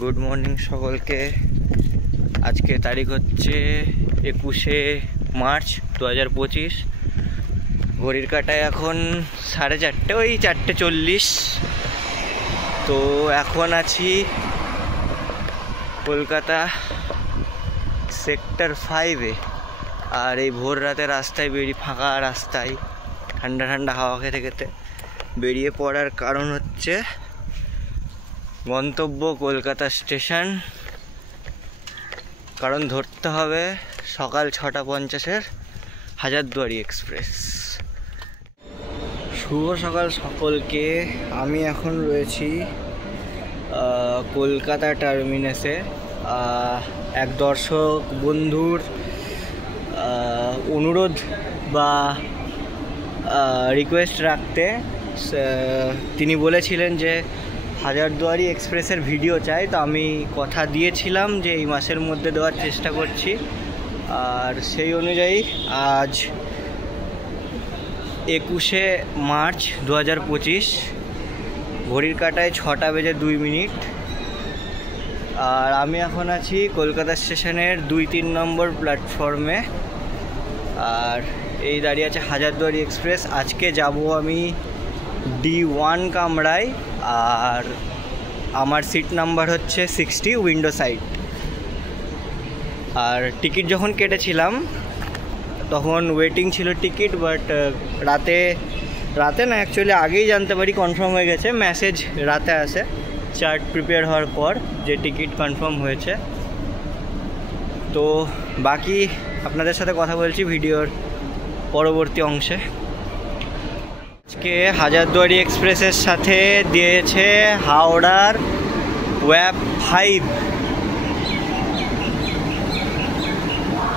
Good morning সকলকে। আজকে তারিখ হচ্ছে 21শে মার্চ 2025। ঘড়ির কাঁটায় এখন 4:30, ওই 4:40। তো এখন আছি কলকাতা সেক্টর 5-এ। আর এই ভোর রাতে রাস্তায় ফাঁকা রাস্তায় ঠান্ডা ঠান্ডা হাওয়া খেতে খেতে বেরিয়ে পড়ার কারণ হচ্ছে গন্তব্য কলকাতা স্টেশন। কারণ ধরতে হবে সকাল 6:50-এর হাজারদুয়ারি এক্সপ্রেস। শুভ সকাল সকলকে। আমি এখন রয়েছি কলকাতা টার্মিনাসে। এক দর্শক বন্ধুর অনুরোধ বা রিকোয়েস্ট রাখতে তিনি বলেছিলেন যে হাজারদুয়ারি এক্সপ্রেসের ভিডিও চাই। তো আমি কথা দিয়েছিলাম যে এই মাসের মধ্যে দেওয়ার চেষ্টা করছি। আর সেই অনুযায়ী আজ 21শে মার্চ 2025, ঘড়ির কাঁটায় 6:02। আর আমি এখন আছি কলকাতা স্টেশনের 2-3 নম্বর প্ল্যাটফর্মে। আর এই দাঁড়িয়ে আছে হাজারদুয়ারি এক্সপ্রেস। আজকে যাব আমি D1 কামরায়। আর আমার সিট নাম্বার হচ্ছে 60, উইন্ডো সাইড। আর টিকিট যখন কেটেছিলাম তখন ওয়েটিং ছিল টিকিট, বাট রাতে না, অ্যাকচুয়ালি আগেই জানতে পারি কনফার্ম হয়ে গেছে। মেসেজ রাতে আসে চার্ট প্রিপেয়ার হওয়ার পর যে টিকিট কনফার্ম হয়েছে। তো বাকি আপনাদের সাথে কথা বলছি ভিডিওর পরবর্তী অংশে। আজকে হাজারদুয়ারি এক্সপ্রেসের সাথে দিয়েছে হাওড়ার ওয়াপ 5।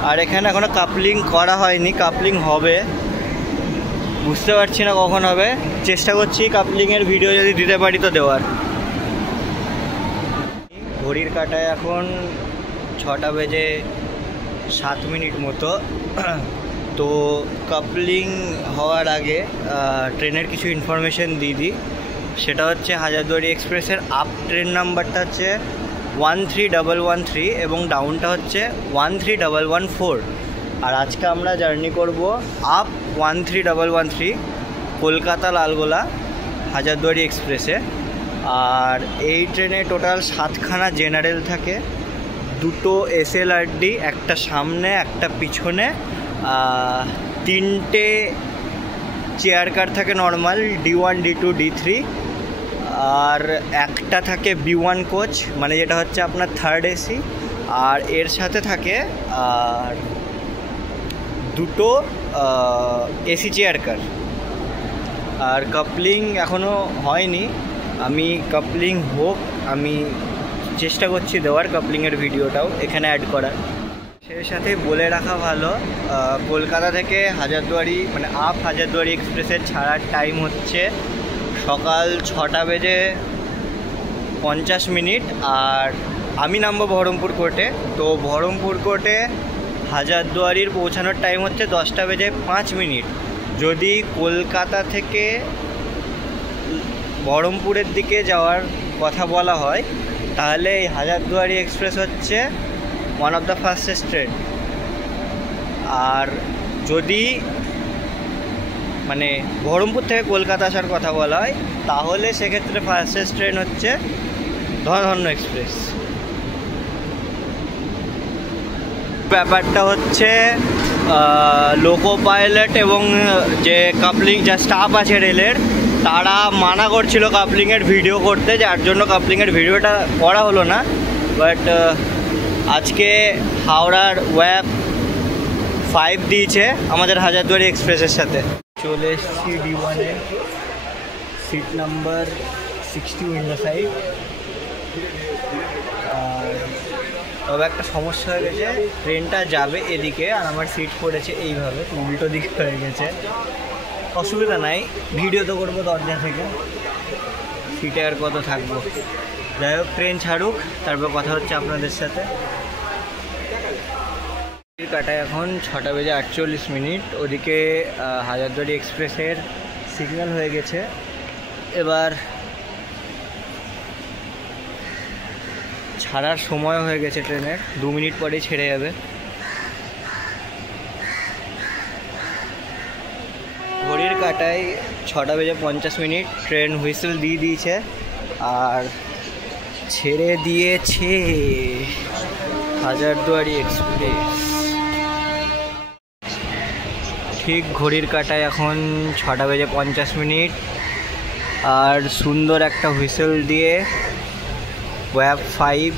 আর এখানে এখনো কাপলিং করা হয়নি, কাপলিং হবে, বুঝতে পারছি না কখন হবে। চেষ্টা করছি কাপলিংয়ের ভিডিও যদি দিতে পারি তো দেওয়ার। ঘড়ির কাঁটায় এখন 6:07 মতো। তো কাপলিং হওয়ার আগে ট্রেনের কিছু ইনফরমেশন দিয়ে দিই। সেটা হচ্ছে হাজারদুয়ারি এক্সপ্রেসের আপ ট্রেন নাম্বারটা হচ্ছে 13113 এবং ডাউনটা হচ্ছে 13114। আর আজকে আমরা জার্নি করব আপ 13113 কলকাতা লালগোলা হাজারদুয়ারি এক্সপ্রেসে। আর এই ট্রেনে টোটাল 7খানা জেনারেল থাকে, 2টো SLRD, একটা সামনে একটা পিছনে, 3টে চেয়ার কার থাকে নর্মাল, D1, D2, D3। আর একটা থাকে B1 কোচ, মানে যেটা হচ্ছে আপনার 3rd AC। আর এর সাথে থাকে আর 2টো AC চেয়ার কার। আর কাপলিং এখনও হয়নি। আমি কাপলিং হোক, আমি চেষ্টা করছি দেওয়ার কাপলিংয়ের ভিডিওটাও এখানে অ্যাড করার। সেই সাথে বলে রাখা ভালো, কলকাতা থেকে হাজারদুয়ারি মানে আপ হাজারদুয়ারি এক্সপ্রেসের ছাড়ার টাইম হচ্ছে সকাল 6:50। আর আমি নামবো বহরমপুর কোর্টে। তো বহরমপুর কোর্টে হাজারদুয়ারির পৌঁছানোর টাইম হচ্ছে 10:05। যদি কলকাতা থেকে বহরমপুরের দিকে যাওয়ার কথা বলা হয় তাহলে এই হাজারদুয়ারি এক্সপ্রেস হচ্ছে one of the fastest train. আর যদি মানে বহরমপুর থেকে কলকাতা আসার কথা বলা হয় তাহলে সেক্ষেত্রে ফাস্টেস্ট ট্রেন হচ্ছে ধনধন্য এক্সপ্রেস। ব্যাপারটা হচ্ছে লোকো পাইলট এবং যে কাপলিং যা স্টাফ আছে রেলের, তারা মানা করছিল কাপলিংয়ের ভিডিও করতে, যার জন্য কাপলিংয়ের ভিডিওটা করা হলো না। বাট আজকে হাওড়ার ওয়াপ 5 দিয়েছে আমাদের হাজারদুয়ারি এক্সপ্রেসের সাথে। চলে এসেছি D1-এ, সিট নাম্বার 60, উইন্ডো সাইড। আর তবে একটা সমস্যা হয়ে গেছে, ট্রেনটা যাবে এদিকে আর আমার সিট পড়েছে এইভাবে, উল্টো দিকে হয়ে গেছে। অসুবিধা নাই, ভিডিও তো করবো দরজা থেকে, সিটে আর কত থাকবো। যাই হোক, ট্রেন ছাড়ুক, তারপর কথা হচ্ছে আপনাদের সাথে। কাটায় এখন 6:48। ওদিকে হাজারদুয়ারি এক্সপ্রেসের সিগন্যাল হয়ে গেছে। এবার ছাড়ার সময় হয়ে গেছে ট্রেনের, 2 মিনিট পরেই ছেড়ে যাবে। ঘড়ির কাঁটায় 6:50 ট্রেন হুইসেল দিয়ে দিয়েছে আর ছেড়ে দিয়েছে হাজারদুয়ারি এক্সপ্রেস। ঠিক ঘড়ির কাঁটায় এখন 6:50 আর সুন্দর একটা হুইসেল দিয়ে ওয়াব 5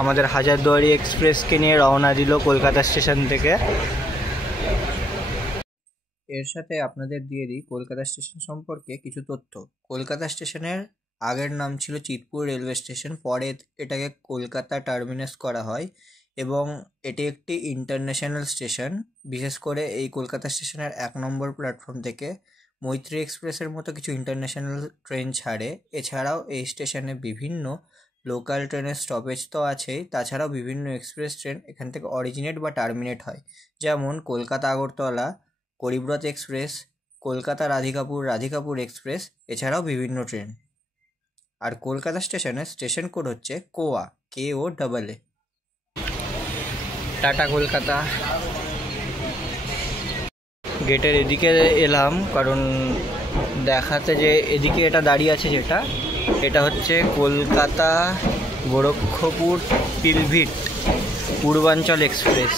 আমাদের হাজারদুয়ারি এক্সপ্রেসকে নিয়ে রওনা দিল কলকাতা স্টেশন থেকে। এর সাথে আপনাদের দিয়ে দিই কলকাতা স্টেশন সম্পর্কে কিছু তথ্য। কলকাতা স্টেশনের আগের নাম ছিল চিতপুর রেলওয়ে স্টেশন, পরে এটাকে কলকাতা টার্মিনাস করা হয় এবং এটি একটি ইন্টারন্যাশনাল স্টেশন। বিশেষ করে এই কলকাতা স্টেশনের 1 নম্বর প্ল্যাটফর্ম থেকে মৈত্রী এক্সপ্রেসের মতো কিছু ইন্টারন্যাশনাল ট্রেন ছাড়ে। এছাড়াও এই স্টেশনে বিভিন্ন লোকাল ট্রেনের স্টপেজ তো আছেই, তাছাড়াও বিভিন্ন এক্সপ্রেস ট্রেন এখান থেকে অরিজিনেট বা টার্মিনেট হয়, যেমন কলকাতা আগরতলা, গরিবরথ এক্সপ্রেস, কলকাতা রাধিকাপুর এক্সপ্রেস, এছাড়াও বিভিন্ন ট্রেন। আর কলকাতা স্টেশনের স্টেশন কোড হচ্ছে কোয়া, KOAA। টাটা কলকাতা। গেটের এদিকে এলাম কারণ দেখাতে যে এদিকে এটা দাঁড়িয়ে আছে, এটা হচ্ছে কলকাতা গোরক্ষপুর পিলভিট পূর্বাঞ্চল এক্সপ্রেস।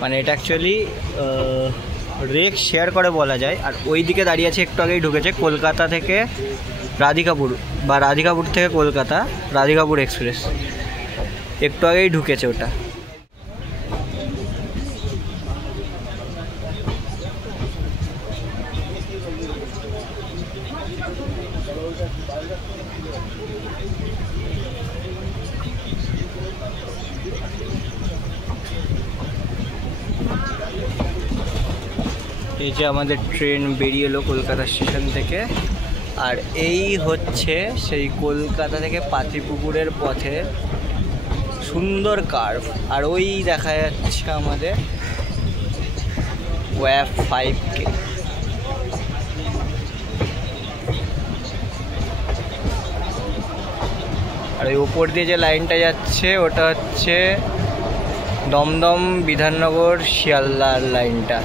মানে এটা অ্যাকচুয়ালি রেক শেয়ার করে বলা যায়। আর ওই দিকে দাঁড়িয়ে আছে, একটু আগেই ঢুকেছে কলকাতা থেকে রাধিকাপুর বা রাধিকাপুর থেকে কলকাতা রাধিকাপুর এক্সপ্রেস, একটু আগেই ঢুকেছে ওটা। এই যে আমাদের ট্রেন বেরিয়ে এলো কলকাতা স্টেশন থেকে, আর এই হচ্ছে সেই কলকাতা থেকে পাতিপুকুরের পথে সুন্দর কার্ভ। আর ওই দেখা যাচ্ছে আমাদের ওয়াব 5কে। আর ওই উপর দিয়ে যে লাইনটা যাচ্ছে ওটা হচ্ছে দমদম বিধাননগর শিয়ালদার লাইনটা।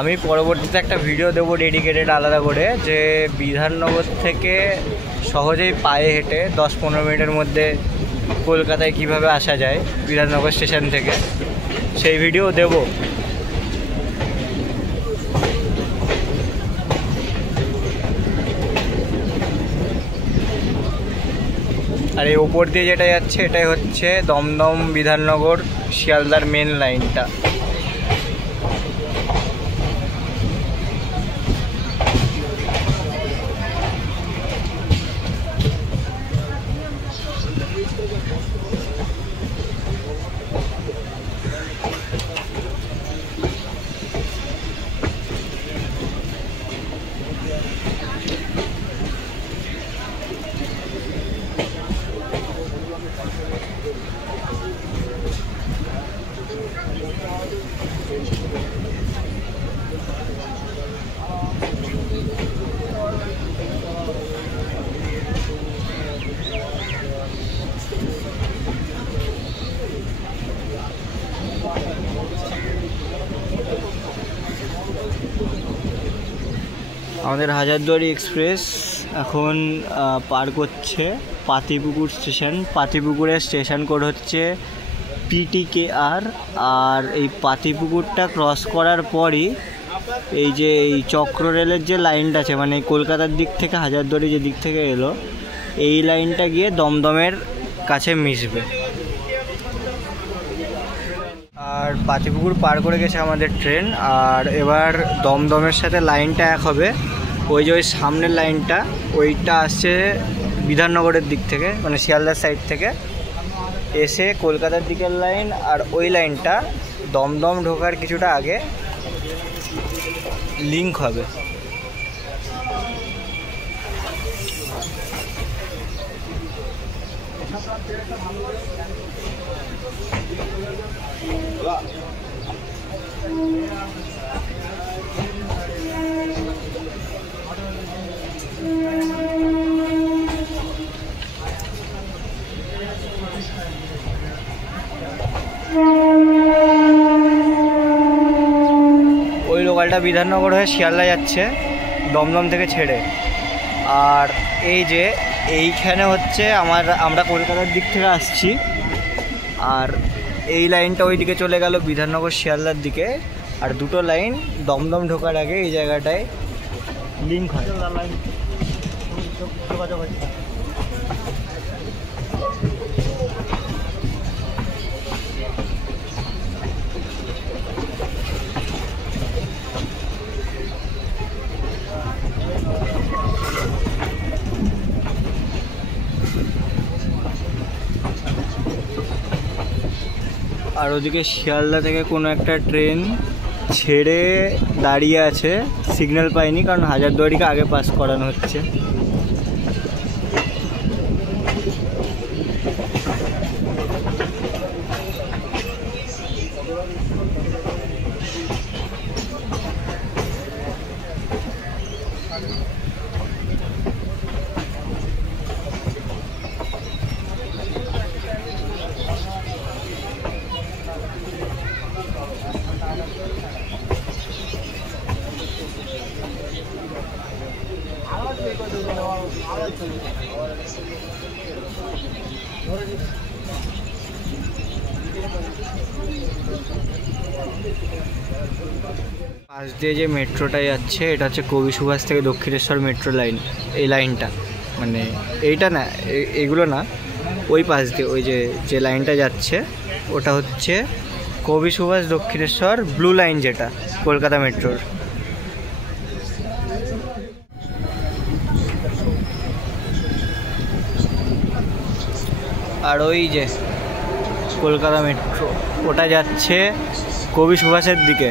আমি পরবর্তীতে একটা ভিডিও দেবো ডেডিকেটেড আলাদা করে, যে বিধাননগর থেকে সহজেই পায়ে হেঁটে 10-15 মিনিটের মধ্যে কলকাতায় কিভাবে আসা যায় বিধাননগর স্টেশন থেকে, সেই ভিডিও দেব। আর এই ওপর দিয়ে যেটা যাচ্ছে এটাই হচ্ছে দমদম বিধাননগর শিয়ালদার মেন লাইনটা। আমাদের হাজারদুয়ারি এক্সপ্রেস এখন পার করছে পাতিপুকুর স্টেশন। পাতিপুকুরের স্টেশন কোড হচ্ছে PTKR। আর এই পাতিপুকুরটা ক্রস করার পরই এই যে এই চক্র রেলের যে লাইনটা আছে, মানে কলকাতার দিক থেকে হাজারদুয়ারি যে দিক থেকে এলো, এই লাইনটা গিয়ে দমদমের কাছে মিশবে। আর পাতিপুকুর পার করে গেছে আমাদের ট্রেন, আর এবার দমদমের সাথে লাইনটা এক হবে। ওই যে ওই সামনের লাইনটা, ওইটা আসছে বিধাননগরের দিক থেকে, মানে শিয়ালদার সাইড থেকে এসে কলকাতার দিকের লাইন। আর ওই লাইনটা দমদম ঢোকার কিছুটা আগে লিঙ্ক হবে। ওই লোকালটা বিধাননগর হয়ে শিয়ালদা যাচ্ছে দমদম থেকে ছেড়ে। আর এই যে এইখানে হচ্ছে আমরা কলকাতার দিক থেকে আসছি, আর এই লাইনটা ওই দিকে চলে গেল বিধাননগর শিয়ালদার দিকে, আর দুটো লাইন দমদম ঢোকার আগে এই জায়গাটায় লিঙ্ক হয়। আর ওদিকে শিয়ালদা থেকে কোনো একটা ট্রেন ছেড়ে দাঁড়িয়ে আছে, সিগন্যাল পাইনি কারণ হাজারদুয়ারিকে আগে পাস করানো হচ্ছে। পাশ দিয়ে যে মেট্রোটা যাচ্ছে এটা হচ্ছে কবি সুভাষ থেকে দক্ষিণেশ্বর মেট্রো লাইন। এই লাইনটা মানে এইটা না, এইগুলো না, ওই পাশ দিয়ে ওই যে লাইনটা যাচ্ছে ওটা হচ্ছে কবি সুভাষ দক্ষিণেশ্বর ব্লু লাইন, যেটা কলকাতা মেট্রোর। আর ওই যে কলকাতা মেট্রো ওটা যাচ্ছে কবি সুভাষের দিকে।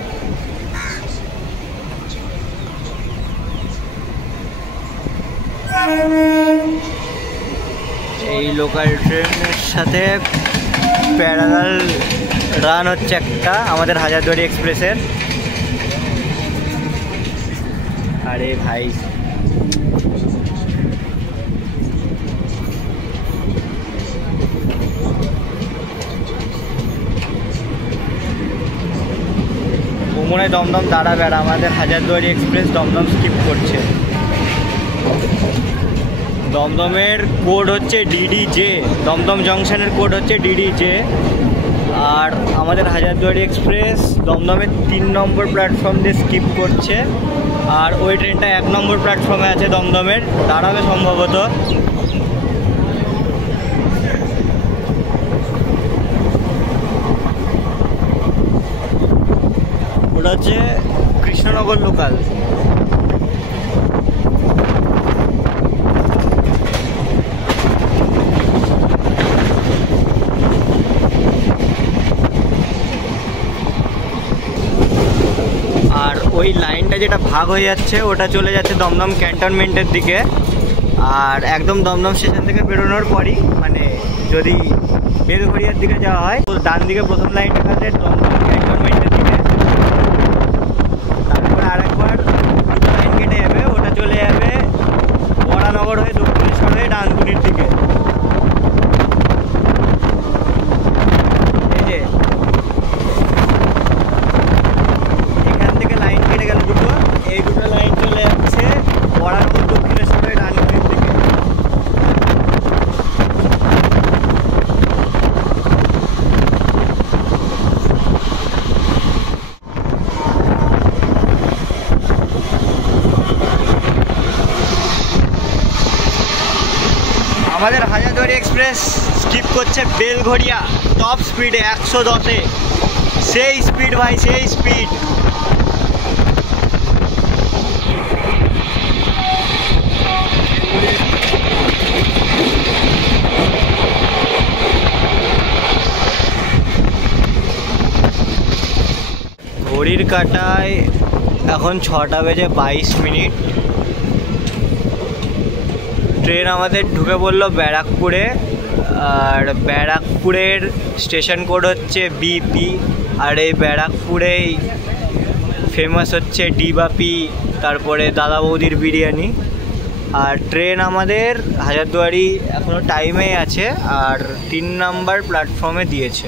এই লোকাল ট্রেনের সাথে প্যারালাল রান হচ্ছে একটা আমাদের হাজারদুয়ারি এক্সপ্রেসের। আরে ভাই মনে হয় দমদম দাঁড়াবে, আর আমাদের হাজারদুয়ারি এক্সপ্রেস দমদম স্কিপ করছে। দমদমের কোড হচ্ছে DDJ, দমদম জংশনের কোড হচ্ছে DDJ। আর আমাদের হাজারদুয়ারি এক্সপ্রেস দমদমের 3 নম্বর প্ল্যাটফর্ম দিয়ে স্কিপ করছে, আর ওই ট্রেনটা 1 নম্বর প্ল্যাটফর্মে আছে দমদমের, দাঁড়াবে সম্ভবত। ওটা হচ্ছে কৃষ্ণনগর লোকাল। আর ওই লাইনটা যেটা ভাগ হয়ে যাচ্ছে ওটা চলে যাচ্ছে দমদম ক্যান্টনমেন্টের দিকে। আর একদম দমদম স্টেশন থেকে বেরোনোর পরই মানে যদি বেলঘড়িয়ার দিকে যাওয়া হয় তো ডান দিকে প্রথম লাইনটা কাটে দমদম ক্যান্টনমেন্টের দিকে, তারপরে আরেকবার দুটো লাইন কেটে যাবে, ওটা চলে যাবে বরানগর হয়ে দক্ষিণেশ্বর হয়ে ডানকুনির দিকে। এই যে এখান থেকে লাইন কেটে গেল দুটো, এই দুটো লাইন চলে যাচ্ছে বরানগর দক্ষিণেশ্বর হয়ে ডানকুনির দিকে। আমাদের হাজারদুয়ারি এক্সপ্রেস স্কিপ করছে বেলঘড়িয়া টপ স্পিডে 110-এ। সেই স্পিড ভাই, সেই স্পিড। ঘড়ির কাঁটায় এখন 6টা বেজে 22 মিনিট। ট্রেন আমাদের ঢুকে পড়লো ব্যারাকপুরে আর ব্যারাকপুরের স্টেশন কোড হচ্ছে বিপি। আর এই ব্যারাকপুরেই ফেমাস হচ্ছে ডিবাপি, তারপরে দাদা বৌদির বিরিয়ানি। আর ট্রেন আমাদের হাজারদুয়ারি এখনও টাইমেই আছে, আর 3 নাম্বার প্ল্যাটফর্মে দিয়েছে।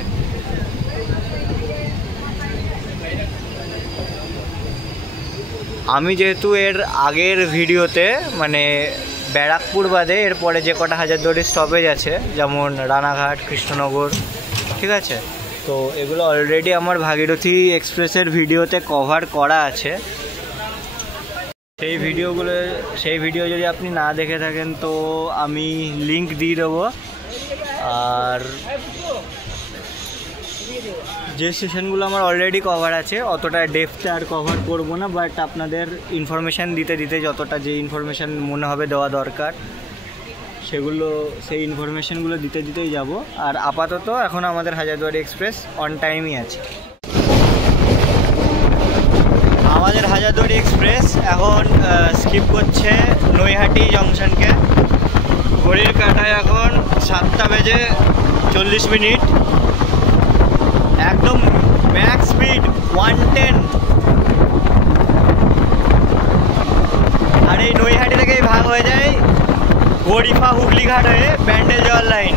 আমি যেহেতু এর আগের ভিডিওতে মানে ব্যারাকপুর বাদে এরপরে যে কটা হাজারদুয়ারি স্টপেজ আছে, যেমন রানাঘাট, কৃষ্ণনগর, ঠিক আছে, তো এগুলো অলরেডি আমার ভাগীরথী এক্সপ্রেসের ভিডিওতে কভার করা আছে। সেই ভিডিও যদি আপনি না দেখে থাকেন তো আমি লিংক দিয়ে দেবো। আর যে স্টেশনগুলো আমার অলরেডি কভার আছে অতটা ডেপথে আর কভার করব না, বাট আপনাদের ইনফরমেশান দিতে যতটা যে ইনফরমেশান মনে হবে দেওয়া দরকার সেই ইনফরমেশানগুলো দিতেই যাব। আর আপাতত এখন আমাদের হাজারদুয়ারি এক্সপ্রেস অন টাইমই আছে। আমাদের হাজারদুয়ারি এক্সপ্রেস এখন স্কিপ করছে নৈহাটি জংশনকে। ঘড়ির কাঁটায় এখন 7:40, একদম ম্যাক্স স্পিড 110। আর এই নৈহাটি থেকেই ভাগ হয়ে যায় গরিফা হুগলিঘাট হয়ে ব্যান্ডেল যাওয়ার লাইন।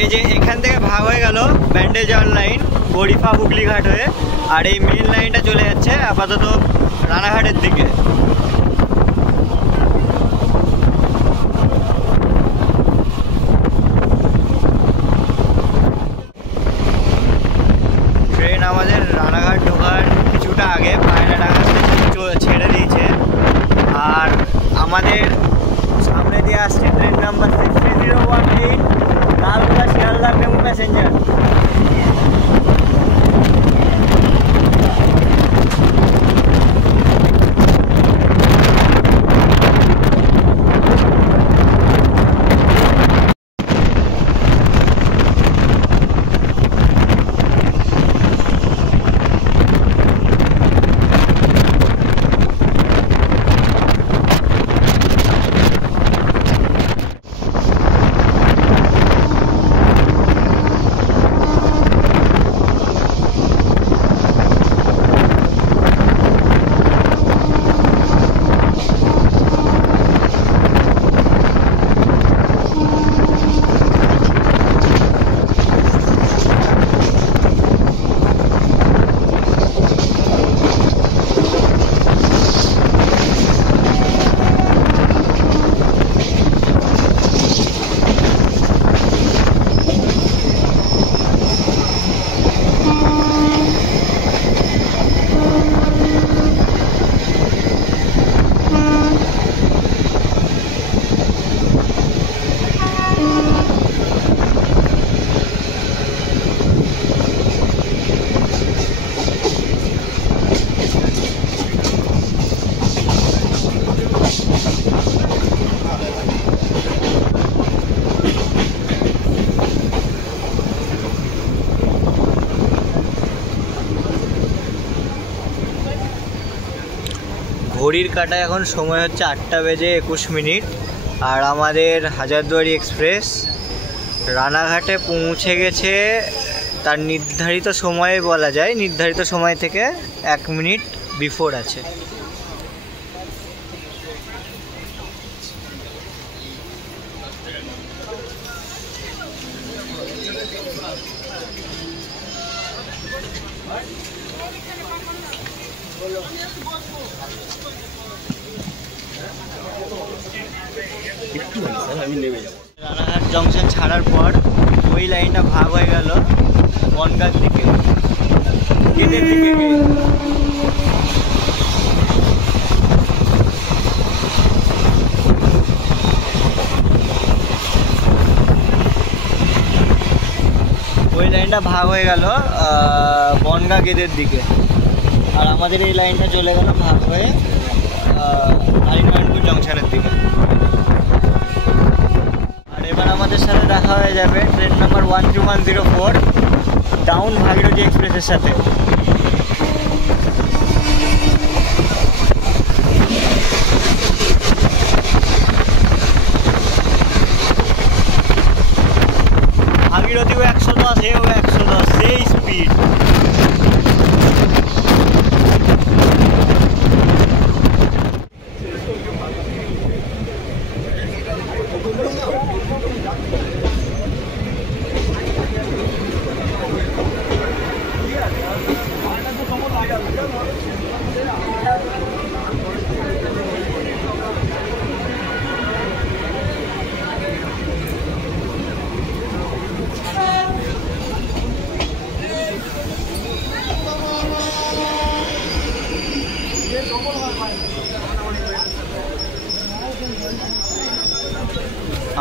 এই যে এখান থেকে ভাগ হয়ে গেল ব্যান্ডেল যাওয়ার লাইন গরিফা হুগলিঘাট হয়ে, আর এই মেন লাইনটা চলে যাচ্ছে আপাতত রানাঘাটের দিকে। ট্রেন আমাদের রানাঘাট ঢোকার কিছুটা আগে পায়রাডাঙ্গা স্টেশন ছেড়ে দিয়েছে। আর আমাদের সামনে দিয়ে আসছে train number 6018 Lalgola Sealdah MEMU passenger. ঘড়ির কাঁটায় এখন সময় হচ্ছে 8:21। আর আমাদের হাজারদুয়ারি এক্সপ্রেস রানাঘাটে পৌঁছে গেছে তার নির্ধারিত সময়ে, বলা যায় নির্ধারিত সময় থেকে 1 মিনিট বিফোর আছে। রানাঘাট জংশন ছাড়ার পর ওই লাইনটা ভাগ হয়ে গেল বনগাঁর দিকে, গেটের দিকে। ওই লাইনটা ভাগ হয়ে গেল বনগা গেটের দিকে, আর আমাদের এই লাইনটা চলে গেল ভাগ হয়ে আলিনারায়ণপুর জংশনের দিকে। আর এবার আমাদের সাথে দেখা হয়ে যাবে ট্রেন নাম্বার 13104 ডাউন ভাগীরথী এক্সপ্রেসের সাথে। ভাগীরথীও 110, এও 110, সেই স্পিড।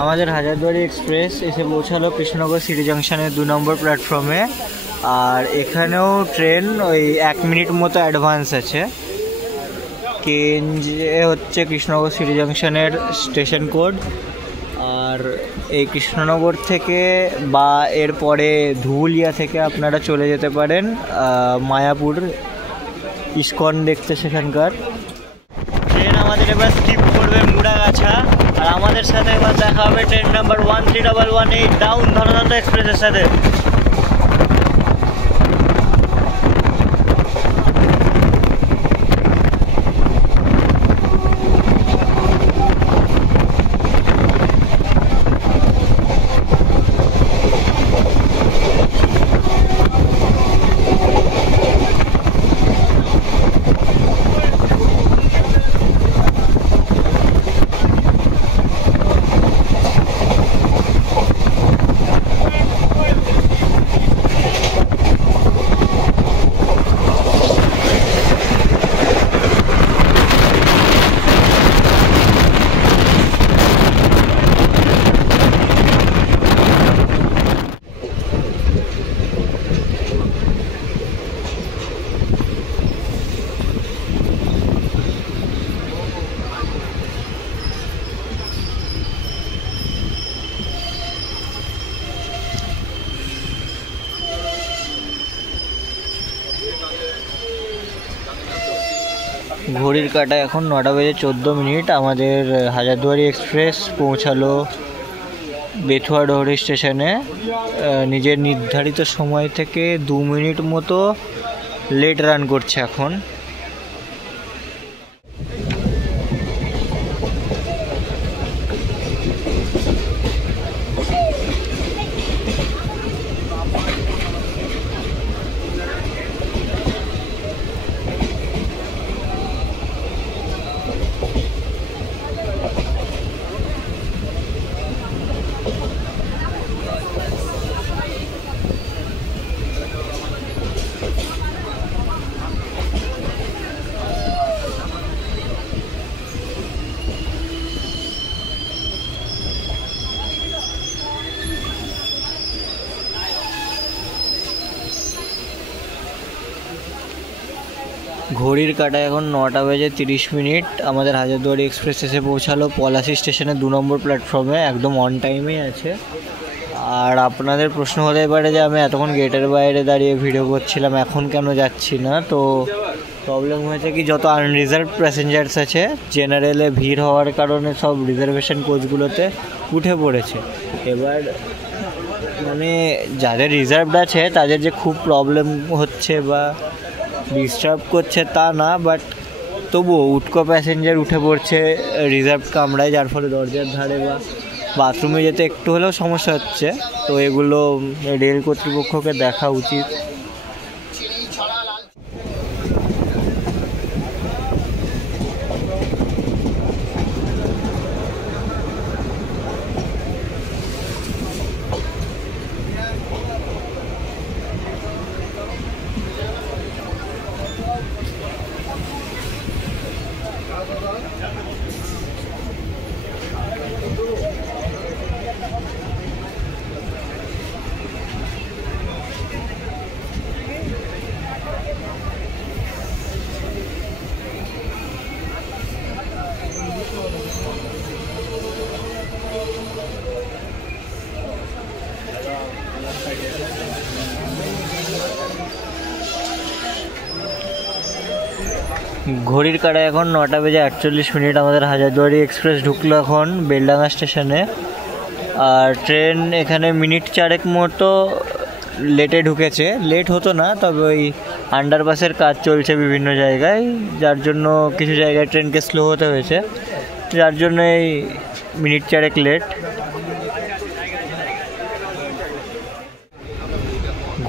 আমাদের হাজারদুয়ারি এক্সপ্রেস এসে পৌঁছালো কৃষ্ণনগর সিটি জংশনের 2 নম্বর প্ল্যাটফর্মে। আর এখানেও ট্রেন ওই 1 মিনিট মতো অ্যাডভান্স আছে। কেএনজে হচ্ছে কৃষ্ণনগর সিটি জংশনের স্টেশন কোড। আর এই কৃষ্ণনগর থেকে বা এরপরে ধুবুলিয়া থেকে আপনারা চলে যেতে পারেন মায়াপুর ইস্কন দেখতে সেখানকার। ট্রেন আমাদের এবার স্কিপ করবে মুড়াগাছা। আর আমাদের সাথে এবার দেখা হবে ট্রেন নাম্বার 13118 ডাউন ধননন্দা এক্সপ্রেসের সাথে। ঘড়ির কাঁটায় এখন 9টা বেজে 14 মিনিট। আমাদের হাজারদুয়ারি এক্সপ্রেস পৌঁছালো বেথুয়া ডোহরি স্টেশনে নিজের নির্ধারিত সময় থেকে 2 মিনিট মতো লেট রান করছে এখন। ঘড়ির কাঁটায় এখন 9টা বেজে 30 মিনিট। আমাদের হাজারদুয়ারি এক্সপ্রেস এসে পৌঁছালো পলাশী স্টেশনের 2 নম্বর প্ল্যাটফর্মে, একদম অন টাইমেই আছে। আর আপনাদের প্রশ্ন হতে পারে যে আমি এতক্ষণ গেটের বাইরে দাঁড়িয়ে ভিডিও করছিলাম, এখন কেন যাচ্ছি না? তো প্রবলেম হয়েছে কি, যত আনরিজার্ভ প্যাসেঞ্জার্স আছে জেনারেলে ভিড় হওয়ার কারণে সব রিজার্ভেশন কোচগুলোতে উঠে পড়েছে। এবার মানে যাদের রিজার্ভড আছে তাদের যে খুব প্রবলেম হচ্ছে বা ডিস্টার্ব করছে তা না, বাট তবুও উটকো প্যাসেঞ্জার উঠে পড়ছে রিজার্ভ কামরায়, যার ফলে দরজার ধারে বা বাথরুমে যেতে একটু হলেও সমস্যা হচ্ছে। তো এগুলো রেল কর্তৃপক্ষকে দেখা উচিত। ঘড়ির কাঁটায় এখন 9:48 আমাদের হাজারদুয়ারি এক্সপ্রেস ঢুকলো এখন বেলডাঙ্গা স্টেশনে। আর ট্রেন এখানে মিনিট 4 মতো লেটে ঢুকেছে। লেট হতো না, তবে ওই আন্ডারপাসের কাজ চলছে বিভিন্ন জায়গায়, যার জন্য কিছু জায়গায় ট্রেনকে স্লো হতে হয়েছে, যার জন্য এই মিনিট 4 লেট।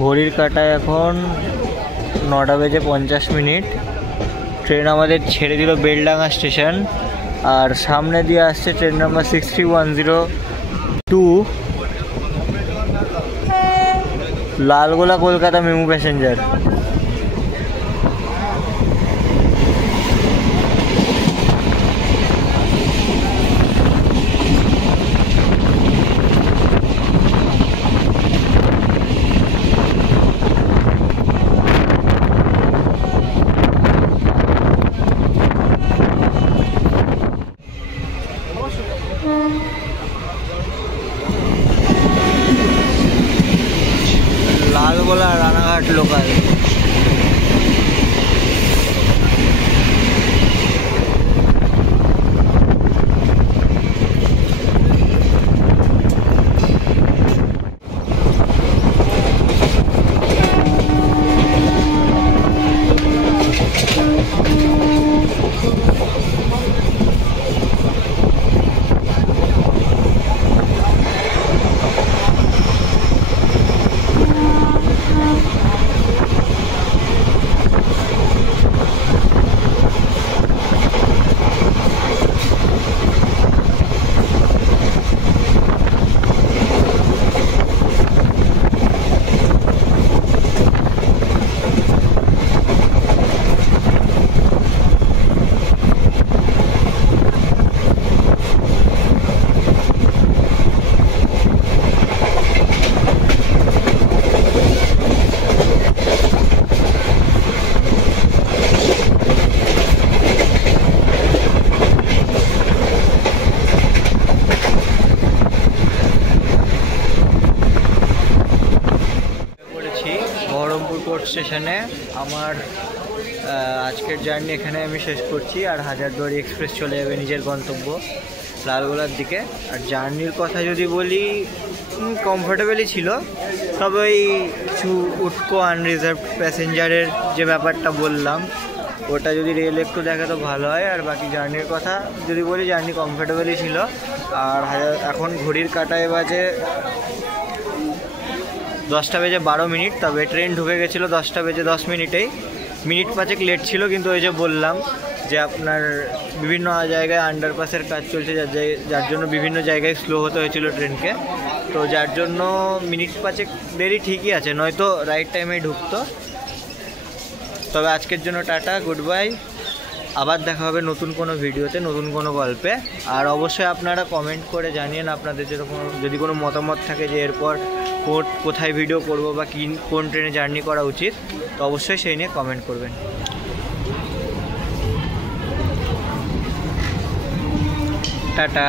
ঘড়ির কাঁটায় এখন 9:50। ট্রেন আমাদের ছেড়ে দিল বেলডাঙ্গা স্টেশন। আর সামনে দিয়ে আসছে train number 6102, Lalgola Kolkata MEMU passenger. Lalgola Ranaghat local. স্টেশনে আমার আজকের জার্নি এখানে আমি শেষ করছি। আর হাজারদুয়ারি এক্সপ্রেস চলে যাবে নিজের গন্তব্য লালগোলার দিকে। আর জার্নির কথা যদি বলি, কমফোর্টেবলই ছিল, তবে ওই কিছু উটকো আনরিজার্ভ প্যাসেঞ্জারের যে ব্যাপারটা বললাম, ওটা যদি রেল একটু দেখে তো ভালো হয়। আর বাকি জার্নির কথা যদি বলি, জার্নি কমফোর্টেবলই ছিল। আর এখন ঘড়ির কাঁটায় বাজে 10:12। তবে ট্রেন ঢুকে গেছিলো 10:10 মিনিট 5 লেট ছিল। কিন্তু ওই যে বললাম যে আপনার বিভিন্ন জায়গায় আন্ডারপাসের কাজ চলছে, যার জন্য বিভিন্ন জায়গায় স্লো হতে হয়েছিল ট্রেনকে। তো যার জন্য মিনিট 5 দেরি ঠিকই আছে, নয়তো রাইট টাইমেই ঢুকতো। তবে আজকের জন্য টাটা, গুড বাই। আবার দেখা হবে নতুন কোনো ভিডিওতে, নতুন কোনো গল্পে। আর অবশ্যই আপনারা কমেন্ট করে জানিয়েন আপনাদের যদি কোনো মতামত থাকে যে এরপর কোথায় ভিডিও করব বা কোন ট্রেনে জার্নি করা উচিত, তো অবশ্যই সেই নিয়ে কমেন্ট করবেন। টাটা।